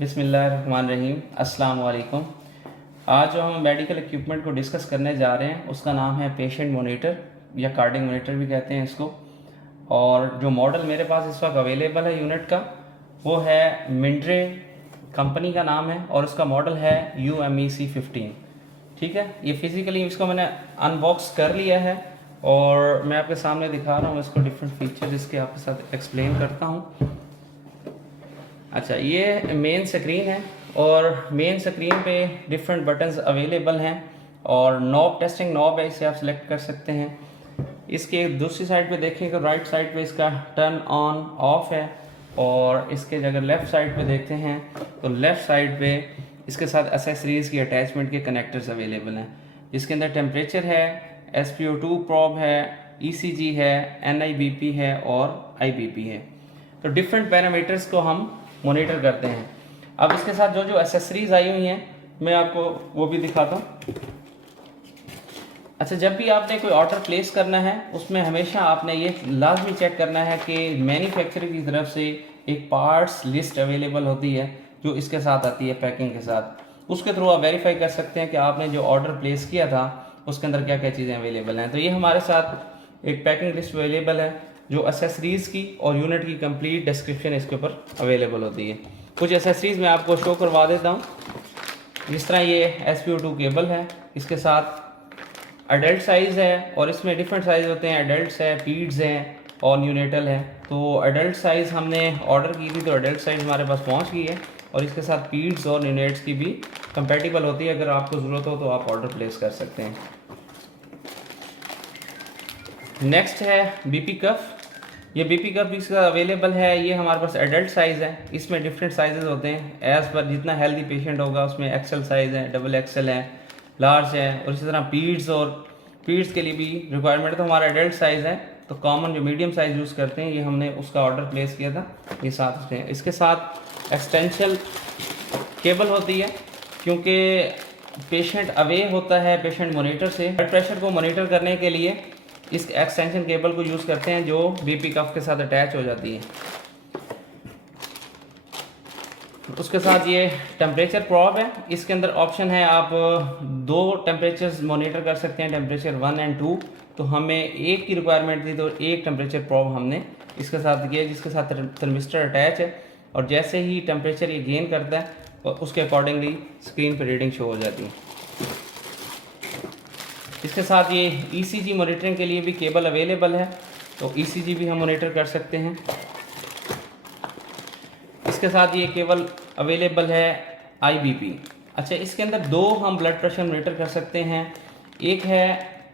बिस्मिल्लाहिर्रहमानिर्रहीम। अस्सलाम वालेकुम। आज जो हम मेडिकल इक्विपमेंट को डिस्कस करने जा रहे हैं उसका नाम है पेशेंट मोनीटर या कार्डियक मोनीटर भी कहते हैं इसको। और जो मॉडल मेरे पास इस वक्त अवेलेबल है यूनिट का वो है मिंड्रे कंपनी का नाम है और उसका मॉडल है UMEC15। ठीक है, ये फिज़िकली इसको मैंने अनबॉक्स कर लिया है और मैं आपके सामने दिखा रहा हूँ इसको। डिफरेंट फीचर इसके आपके साथ एक्सप्लेन करता हूँ। अच्छा, ये मेन स्क्रीन है और मेन स्क्रीन पे डिफरेंट बटन्स अवेलेबल हैं और नॉब टेस्टिंग नॉब है, इसे आप सिलेक्ट कर सकते हैं। इसके दूसरी साइड पे देखें तो राइट साइड पे इसका टर्न ऑन ऑफ है और इसके अगर लेफ़्ट साइड पे देखते हैं तो लेफ़्ट साइड पे इसके साथ एसेसरीज़ की अटैचमेंट के कनेक्टर्स अवेलेबल हैं, जिसके अंदर टेम्परेचर है, SpO2 प्रॉब है, ECG है, NIBP है और IBP है। तो डिफरेंट पैरामीटर्स को हम मॉनिटर करते हैं। अब इसके साथ जो जो एसेसरीज आई हुई हैं मैं आपको वो भी दिखाता हूँ। अच्छा, जब भी आपने कोई ऑर्डर प्लेस करना है उसमें हमेशा आपने ये लाजमी चेक करना है कि मैन्युफैक्चरर की तरफ से एक पार्ट्स लिस्ट अवेलेबल होती है जो इसके साथ आती है पैकिंग के साथ। उसके थ्रू आप वेरीफाई कर सकते हैं कि आपने जो ऑर्डर प्लेस किया था उसके अंदर क्या क्या चीज़ें अवेलेबल हैं। तो ये हमारे साथ एक पैकिंग लिस्ट अवेलेबल है जो एसेसरीज़ की और यूनिट की कंप्लीट डिस्क्रिप्शन इसके ऊपर अवेलेबल होती है। कुछ एसेसरीज़ मैं आपको शो करवा देता हूँ। जिस तरह ये SpO2 केबल है, इसके साथ अडल्ट साइज़ है और इसमें डिफरेंट साइज़ होते हैं, अडल्ट्स है, पीड्स हैं और न्यूनेटल है। तो अडल्ट साइज़ हमने ऑर्डर की थी तो अडल्ट साइज़ हमारे पास पहुँच गई है और इसके साथ पीड्स और न्यूनेट्स की भी कंपेटिबल होती है। अगर आपको ज़रूरत हो तो आप ऑर्डर प्लेस कर सकते हैं। नेक्स्ट है BP कफ। ये BP कप भी इसका अवेलेबल है। ये हमारे पास एडल्ट साइज़ है, इसमें डिफरेंट साइजेस होते हैं एज़ पर जितना हेल्दी पेशेंट होगा उसमें XL साइज़ है, XXL है, लार्ज है और इसी तरह पीड्स और पीड्स के लिए भी रिक्वायरमेंट। तो हमारा एडल्ट साइज़ है तो कॉमन जो मीडियम साइज़ यूज़ करते हैं ये हमने उसका ऑर्डर प्लेस किया था। ये साथ उसमें इसके साथ एक्सटेंशन केबल होती है क्योंकि पेशेंट अवे होता है पेशेंट मोनीटर से। ब्लड प्रेशर को मोनीटर करने के लिए इस एक्सटेंशन केबल को यूज़ करते हैं जो BP कफ के साथ अटैच हो जाती है। उसके साथ ये टेम्परेचर प्रॉब है, इसके अंदर ऑप्शन है आप दो टेम्परेचर्स मॉनिटर कर सकते हैं, टेम्परेचर 1 और 2। तो हमें एक की रिक्वायरमेंट थी तो एक टेम्परेचर प्रॉब हमने इसके साथ किया जिसके साथ थर्मिस्टर अटैच है और जैसे ही टेम्परेचर ये गेन करता है और उसके अकॉर्डिंगली स्क्रीन पर रीडिंग शो हो जाती है। इसके साथ ये ECG मॉनिटरिंग के लिए भी केबल अवेलेबल है तो ECG भी हम मॉनिटर कर सकते हैं। इसके साथ ये केबल अवेलेबल है IBP। अच्छा, इसके अंदर दो हम ब्लड प्रेशर मॉनिटर कर सकते हैं, एक है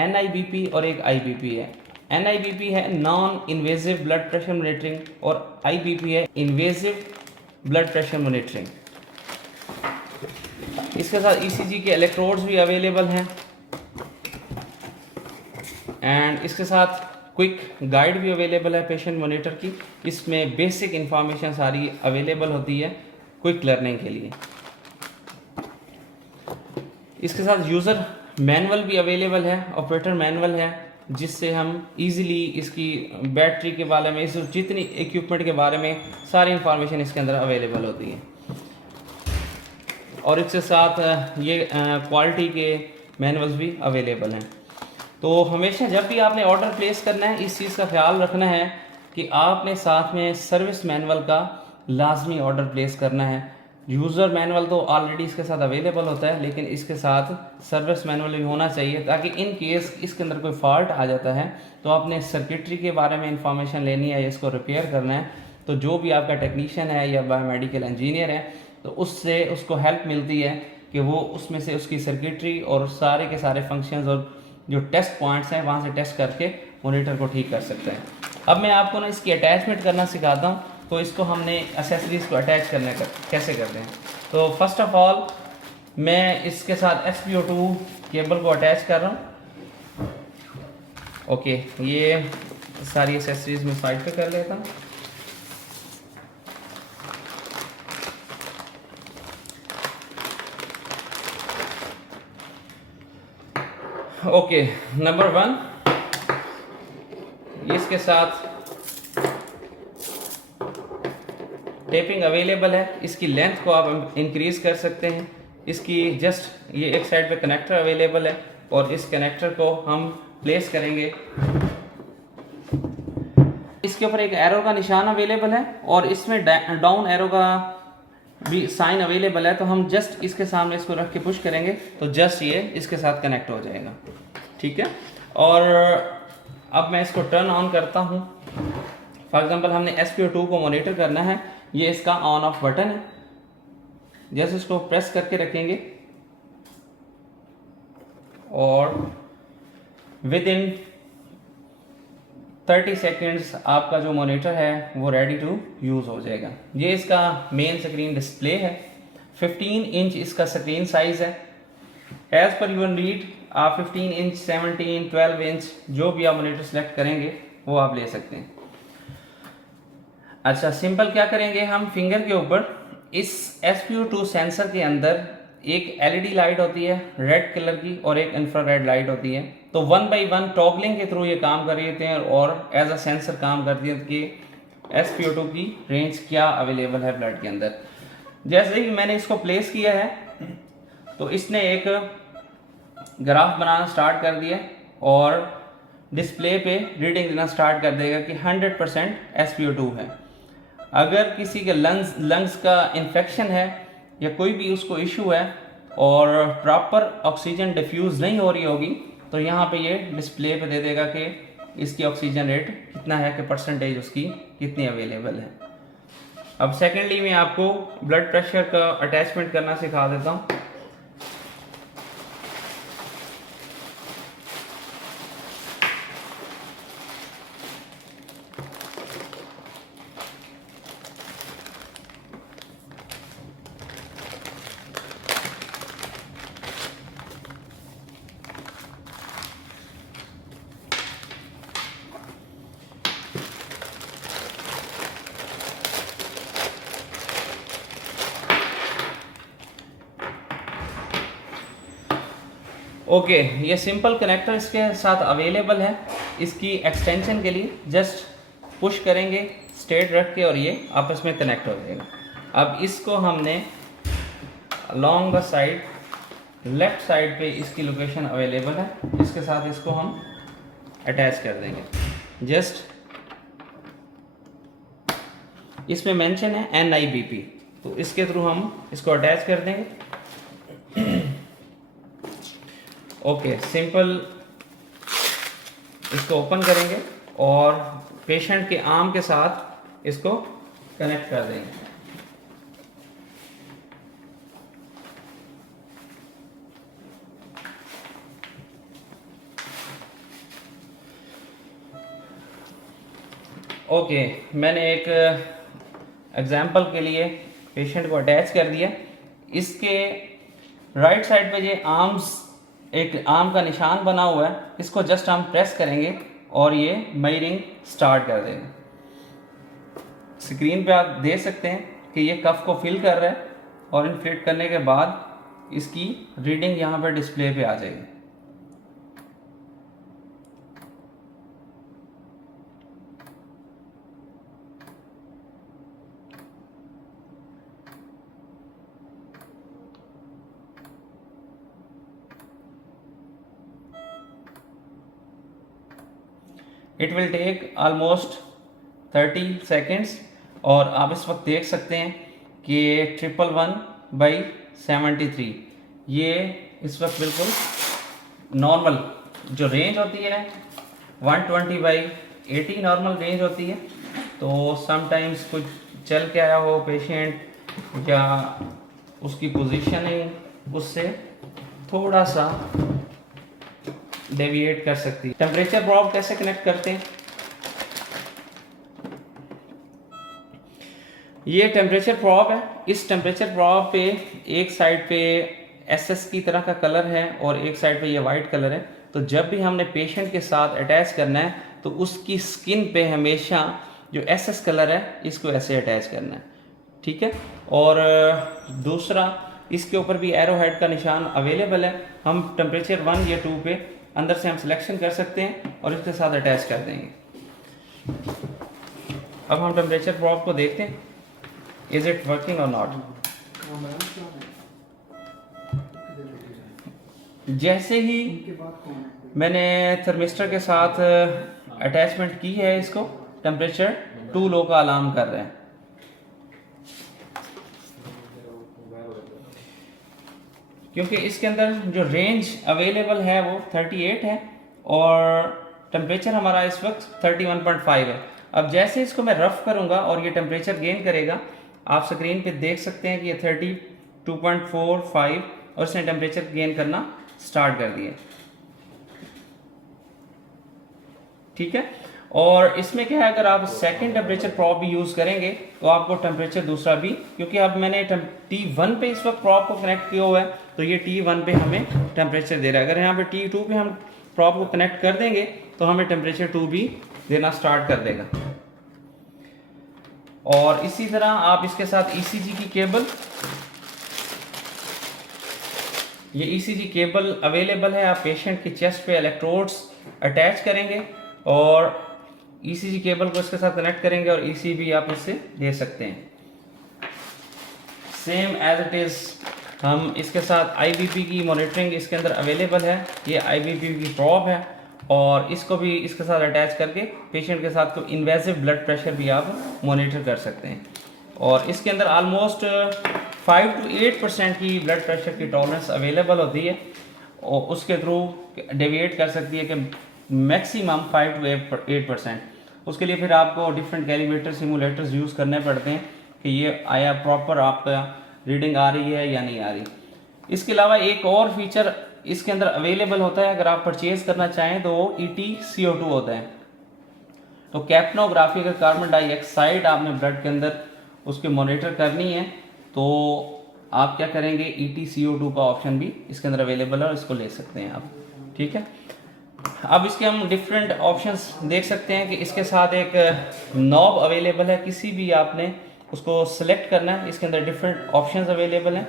NIBP और एक IBP है। NIBP है non invasive blood pressure monitoring और IBP है इन्वेजिव ब्लड प्रेशर मॉनिटरिंग। इसके साथ ECG के इलेक्ट्रोड्स भी अवेलेबल हैं एंड इसके साथ क्विक गाइड भी अवेलेबल है पेशेंट मॉनिटर की। इसमें बेसिक इंफॉर्मेशन सारी अवेलेबल होती है क्विक लर्निंग के लिए। इसके साथ यूज़र मैनुअल भी अवेलेबल है, ऑपरेटर मैनुअल है, जिससे हम इजीली इसकी बैटरी के बारे में, इस जितनी इक्विपमेंट के बारे में सारी इंफॉर्मेशन इसके अंदर अवेलेबल होती है। और इसके साथ ये क्वालिटी के मैनुअल्स भी अवेलेबल हैं। तो हमेशा जब भी आपने ऑर्डर प्लेस करना है इस चीज़ का ख्याल रखना है कि आपने साथ में सर्विस मैनुअल का लाजमी ऑर्डर प्लेस करना है। यूज़र मैनुअल तो ऑलरेडी इसके साथ अवेलेबल होता है लेकिन इसके साथ सर्विस मैनुअल भी होना चाहिए ताकि इन केस इसके अंदर कोई फॉल्ट आ जाता है तो आपने सर्किटरी के बारे में इंफॉर्मेशन लेनी है, इसको रिपेयर करना है तो जो भी आपका टेक्नीशियन है या बायोमेडिकल इंजीनियर है तो उससे उसको हेल्प मिलती है कि वो उसमें से उसकी सर्किटरी और सारे के सारे फंक्शंस और जो टेस्ट पॉइंट्स हैं वहाँ से टेस्ट करके मॉनिटर को ठीक कर सकते हैं। अब मैं आपको ना इसकी अटैचमेंट करना सिखाता हूँ। तो इसको हमने एसेसरीज़ को अटैच करने का कैसे करते हैं। तो फर्स्ट ऑफ ऑल मैं इसके साथ SpO2 केबल को अटैच कर रहा हूँ। ओके, ये सारी एसेसरीज़ मैं साइड पे कर लेता हूँ। ओके, नंबर 1 इसके साथ टेपिंग अवेलेबल है। इसकी लेंथ को आप इंक्रीज कर सकते हैं। इसकी जस्ट ये एक साइड पे कनेक्टर अवेलेबल है और इस कनेक्टर को हम प्लेस करेंगे। इसके ऊपर एक एरो का निशान अवेलेबल है और इसमें डाउन एरो का भी साइन अवेलेबल है। तो हम जस्ट इसके सामने इसको रख के पुश करेंगे तो जस्ट ये इसके साथ कनेक्ट हो जाएगा। ठीक है, और अब मैं इसको टर्न ऑन करता हूँ। फॉर एग्जांपल हमने SpO2 को मॉनिटर करना है, ये इसका ऑन ऑफ बटन है। जैसे इसको प्रेस करके रखेंगे और विद इन 30 सेकेंड्स आपका जो मॉनिटर है वो रेडी टू यूज़ हो जाएगा। ये इसका मेन स्क्रीन डिस्प्ले है। 15 इंच इसका स्क्रीन साइज है। एज पर यूर नीड आप 15 इंच, 17, 12 इंच जो भी आप मॉनिटर सेलेक्ट करेंगे वो आप ले सकते हैं। अच्छा, सिंपल क्या करेंगे, हम फिंगर के ऊपर इस SpO2 सेंसर के अंदर एक LED लाइट होती है रेड कलर की और एक इंफ्रारेड लाइट होती है। तो 1 बाई 1 टॉगलिंग के थ्रू ये काम कर रहे हैं और एज अ सेंसर काम करती है कि SpO2 की रेंज क्या अवेलेबल है ब्लड के अंदर। जैसे ही मैंने इसको प्लेस किया है तो इसने एक ग्राफ बनाना स्टार्ट कर दिया और डिस्प्ले पे रीडिंग देना स्टार्ट कर देगा कि 100% SpO2 है। अगर किसी के लंग्स का इन्फेक्शन है या कोई भी उसको इशू है और प्रॉपर ऑक्सीजन डिफ्यूज़ नहीं हो रही होगी तो यहाँ पे ये डिस्प्ले पे दे देगा कि इसकी ऑक्सीजन रेट कितना है, कि परसेंटेज उसकी कितनी अवेलेबल है। अब सेकेंडली मैं आपको ब्लड प्रेशर का अटैचमेंट करना सिखा देता हूँ। ओके, ये सिंपल कनेक्टर इसके साथ अवेलेबल है। इसकी एक्सटेंशन के लिए जस्ट पुश करेंगे स्ट्रेट रख के और ये आपस में कनेक्ट हो जाएगा। अब इसको हमने along the side left side पे इसकी लोकेशन अवेलेबल है, इसके साथ इसको हम अटैच कर देंगे। जस्ट इसमें मेंशन है NIBP, तो इसके थ्रू हम इसको अटैच कर देंगे। ओके, सिंपल इसको ओपन करेंगे और पेशेंट के आर्म के साथ इसको कनेक्ट कर देंगे। ओके, मैंने एक एग्जाम्पल के लिए पेशेंट को अटैच कर दिया। इसके राइट साइड पे ये आर्म्स, एक आर्म का निशान बना हुआ है, इसको जस्ट हम प्रेस करेंगे और ये मेजरिंग स्टार्ट कर देगा। स्क्रीन पे आप देख सकते हैं कि ये कफ को फिल कर रहा है और इन्फ्लेट करने के बाद इसकी रीडिंग यहाँ पर डिस्प्ले पे आ जाएगी। It will take almost 30 seconds और आप इस वक्त देख सकते हैं कि 111/73 ये इस वक्त बिल्कुल नॉर्मल जो रेंज होती है 120/80 नॉर्मल रेंज होती है। तो समटाइम्स कुछ चल के आया हो पेशेंट या उसकी पोजीशनिंग उससे थोड़ा सा डेविएट कर सकती है। टेम्परेचर प्रॉब कैसे कनेक्ट करते हैं, ये टेम्परेचर प्रॉब है। इस टेम्परेचर प्रॉब पे एक साइड पे SS की तरह का कलर है और एक साइड पे ये वाइट कलर है। तो जब भी हमने पेशेंट के साथ अटैच करना है तो उसकी स्किन पे हमेशा जो SS कलर है इसको ऐसे अटैच करना है, ठीक है। और दूसरा, इसके ऊपर भी एरो हेड का निशान अवेलेबल है। हम टेम्परेचर 1 या 2 पे अंदर से हम सिलेक्शन कर सकते हैं और इसके साथ अटैच कर देंगे। अब हम टेम्परेचर प्रॉब को देखते हैं। इज इट वर्किंग और नॉट। जैसे ही मैंने थर्मिस्टर के साथ अटैचमेंट की है इसको, टेम्परेचर टू लो का अलार्म कर रहे हैं। क्योंकि इसके अंदर जो रेंज अवेलेबल है वो 38 है और टेम्परेचर हमारा इस वक्त 31.5 है। अब जैसे इसको मैं रफ करूंगा और ये टेम्परेचर गेन करेगा, आप स्क्रीन पे देख सकते हैं कि ये 32.45 और इसने टेम्परेचर गेन करना स्टार्ट कर दिया। ठीक है, और इसमें क्या है, अगर आप सेकंड टेम्परेचर प्रॉब भी यूज करेंगे तो आपको टेम्परेचर दूसरा भी, क्योंकि अब मैंने T1 पे इस वक्त प्रॉब को कनेक्ट किया हुआ है तो ये T1 पे हमें टेम्परेचर दे रहा है। अगर यहाँ पे T2 पे हम प्रॉब को कनेक्ट कर देंगे तो हमें टेम्परेचर 2 भी देना स्टार्ट कर देगा। और इसी तरह आप इसके साथ ECG की केबल, ये ECG केबल अवेलेबल है, आप पेशेंट की चेस्ट पे इलेक्ट्रोड्स अटैच करेंगे और ECG केबल को इसके साथ कनेक्ट करेंगे और ECG आप इससे दे सकते हैं। सेम एज इट इज हम इसके साथ IBP की मॉनिटरिंग इसके अंदर अवेलेबल है। ये IBP की प्रॉब है और इसको भी इसके साथ अटैच करके पेशेंट के साथ को इन्वेसिव ब्लड प्रेशर भी आप मॉनिटर कर सकते हैं। और इसके अंदर ऑलमोस्ट 5 to 8% की ब्लड प्रेशर की टॉलरेंस अवेलेबल होती है और उसके थ्रू डेविएट कर सकती है कि मैक्सिमम 5 to 8%। उसके लिए फिर आपको डिफरेंट कैलिब्रेटर सिमुलेटर्स यूज़ करने पड़ते हैं कि ये आया प्रॉपर आपका रीडिंग आ रही है या नहीं आ रही। इसके अलावा एक और फीचर इसके अंदर अवेलेबल होता है, अगर आप परचेज करना चाहें तो EtCO2 होता है। तो कैप्नोग्राफी, अगर कार्बन डाइऑक्साइड आपने ब्लड के अंदर उसके मॉनिटर करनी है तो आप क्या करेंगे, EtCO2 का ऑप्शन भी इसके अंदर अवेलेबल है और इसको ले सकते हैं आप। ठीक है, अब इसके हम डिफरेंट ऑप्शंस देख सकते हैं कि इसके साथ एक नॉब अवेलेबल है, किसी भी आपने उसको सिलेक्ट करना है। इसके अंदर डिफरेंट ऑप्शंस अवेलेबल हैं,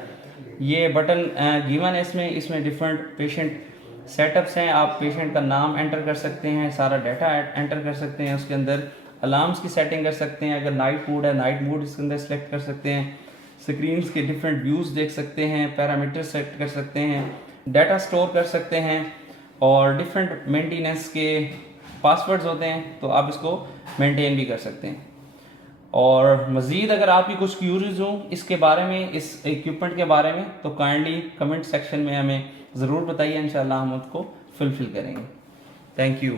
ये बटन गिवन है इसमें डिफरेंट पेशेंट सेटअप्स हैं। आप पेशेंट का नाम एंटर कर सकते हैं, सारा डाटा एंटर कर सकते हैं, उसके अंदर अलार्म्स की सेटिंग कर सकते हैं। अगर नाइट मोड है, नाइट मोड इसके अंदर सेलेक्ट कर सकते हैं। स्क्रीन्स के डिफरेंट व्यूज़ देख सकते हैं, पैरामीटर सेट कर सकते हैं, डाटा स्टोर कर सकते हैं और डिफरेंट मेंटेनेंस के पासवर्ड्स होते हैं तो आप इसको मेंटेन भी कर सकते हैं। और मज़ीद अगर आपकी कुछ क्यूरीज हो इसके बारे में, इस इक्विपमेंट के बारे में, तो काइंडली कमेंट सेक्शन में हमें ज़रूर बताइए, इंशाल्लाह हम उसको फुलफिल करेंगे। Thank you.